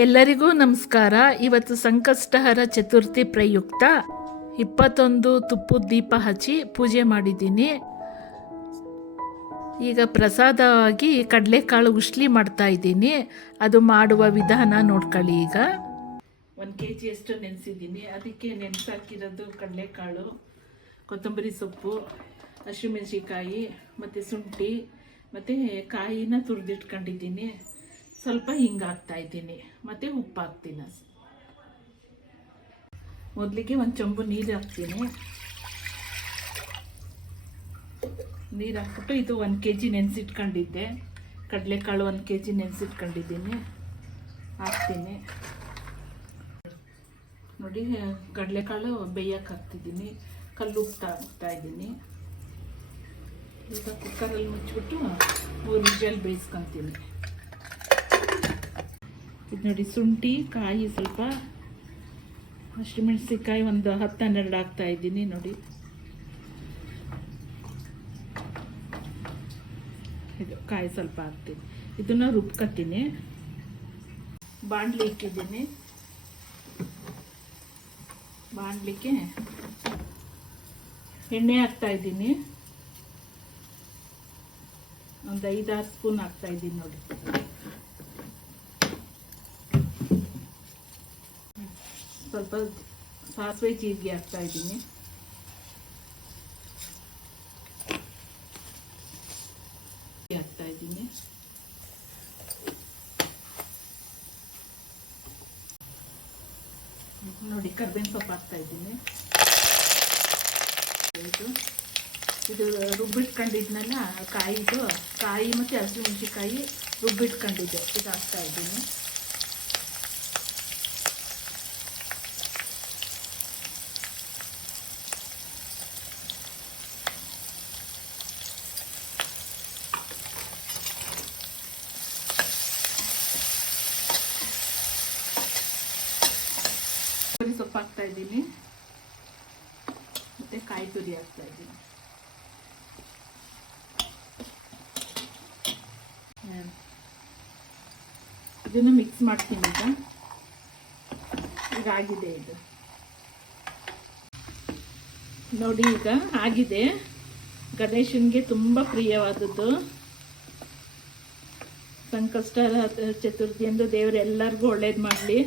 ಎಲ್ಲರಿಗೂ ನಮಸ್ಕಾರ. ಇವತ್ತು ಸಂಕಷ್ಟಹರ ಚತುರ್ಥಿ ಪ್ರಯುಕ್ತ 21 ತುಪ್ಪದ ದೀಪ ಹಚ್ಚಿ ಪೂಜೆ ಮಾಡಿದ್ದೀನಿ. ಈಗ ಪ್ರಸಾದವಾಗಿ ಕಡಲೆಕಾಳು ಉಶ್ಲಿ ಮಾಡ್ತಾ ಇದ್ದೀನಿ. ಅದು ಮಾಡುವ ವಿಧಾನ ನೋಡ್ಕೊಳ್ಳಿ. ಈಗ 1 kg ಅಷ್ಟು ನೆನೆಸಿದ್ದೀನಿ. ಅದಕ್ಕೆ ನೆನೆಸಾಕಿರೋದು ಕಡಲೆಕಾಳು, ಕೊತ್ತಂಬರಿ ಸೊಪ್ಪು, ಹಸಿಮೆಣಸಿಕಾಯಿ ಮತ್ತು ಶುಂಠಿ ಮತ್ತು ಕಾಯಿನ ತುರಿದಿಟ್ಕೊಂಡಿದ್ದೀನಿ. ಸ್ವಲ್ಪ ಹಿಂಗೆ ಹಾಕ್ತಾ ಇದ್ದೀನಿ ಮತ್ತು ಉಪ್ಪು ಹಾಕ್ತೀನಿ. ಮೊದಲಿಗೆ ಒಂದು ಚೊಂಬು ನೀರು ಹಾಕ್ತೀನಿ. ನೀರು ಹಾಕ್ಬಿಟ್ಟು ಇದು 1 kg ನೆನೆಸಿಟ್ಕೊಂಡಿದ್ದೆ ಕಡಲೆಕಾಳು, 1 kg ನೆನೆಸಿಟ್ಕೊಂಡಿದ್ದೀನಿ, ಹಾಕ್ತೀನಿ. ನೋಡಿ, ಕಡಲೆಕಾಳು ಬೇಯಕ್ಕೆ ಹಾಕ್ತಿದ್ದೀನಿ. ಕಲ್ಲು ಉಪ್ಪು ಹಾಕ್ತಾ ಇದ್ದೀನಿ. ಈಗ ಕುಕ್ಕರಲ್ಲಿ ಮುಚ್ಚಿಬಿಟ್ಟು 3 ವಿಷಲ್ ಬೇಯಿಸ್ಕೊತೀನಿ. ಇದು ನೋಡಿ, ಶುಂಠಿ, ಕಾಯಿ ಸ್ವಲ್ಪ, ಹಸಿಮೆಣಸಿಕಾಯಿ ಒಂದು 10-12 ಹಾಕ್ತಾ ಇದ್ದೀನಿ. ನೋಡಿ, ಇದು ಕಾಯಿ ಸ್ವಲ್ಪ ಹಾಕ್ತೀನಿ. ಇದನ್ನು ರುಬ್ಕೊತೀನಿ. ಬಾಣಲಿ ಇಟ್ಟಿದ್ದೀನಿ. ಬಾಣಲಿಗೆ ಎಣ್ಣೆ ಹಾಕ್ತಾ ಇದ್ದೀನಿ. ಒಂದು 5-6 ಸ್ಪೂನ್ ಹಾಕ್ತಾ ಇದ್ದೀನಿ. ನೋಡಿ, ಸ್ವಲ್ಪ ಸಾಸಿವೆ ಜೀರಿಗೆ ಹಾಕ್ತಾ ಇದ್ದೀನಿ. ನೋಡಿ, ಕರ್ಬೇವಿನ ಸೊಪ್ಪು ಹಾಕ್ತಾ ಇದ್ದೀನಿ. ಇದು ರುಬ್ಬಿಟ್ಕೊಂಡಿದ್ನಲ್ಲ ಕಾಯಿ ಮತ್ತು ಹಸಿಮೆಣಸಿಕಾಯಿ ರುಬ್ಬಿಟ್ಕೊಂಡಿದ್ದೆ, ಇದು ಹಾಕ್ತಾ ಇದ್ದೀನಿ. ಸೊಪ್ಪು ಹಾಕ್ತಾ ಇದ್ದೀನಿ ಮತ್ತೆ ಕಾಯಿ ತುರಿ ಹಾಕ್ತಾ ಇದ್ದೀನಿ. ಇದನ್ನು ಮಿಕ್ಸ್ ಮಾಡ್ತೀನಿ. ಈಗ ಆಗಿದೆ. ಇದು ನೋಡಿ, ಈಗ ಆಗಿದೆ. ಗಣೇಶನಿಗೆ ತುಂಬ ಪ್ರಿಯವಾದದ್ದು. ಸಂಕಷ್ಟ ಚತುರ್ಥಿ ಎಂದು ದೇವರು ಎಲ್ಲರಿಗೂ ಒಳ್ಳೇದು ಮಾಡಲಿ.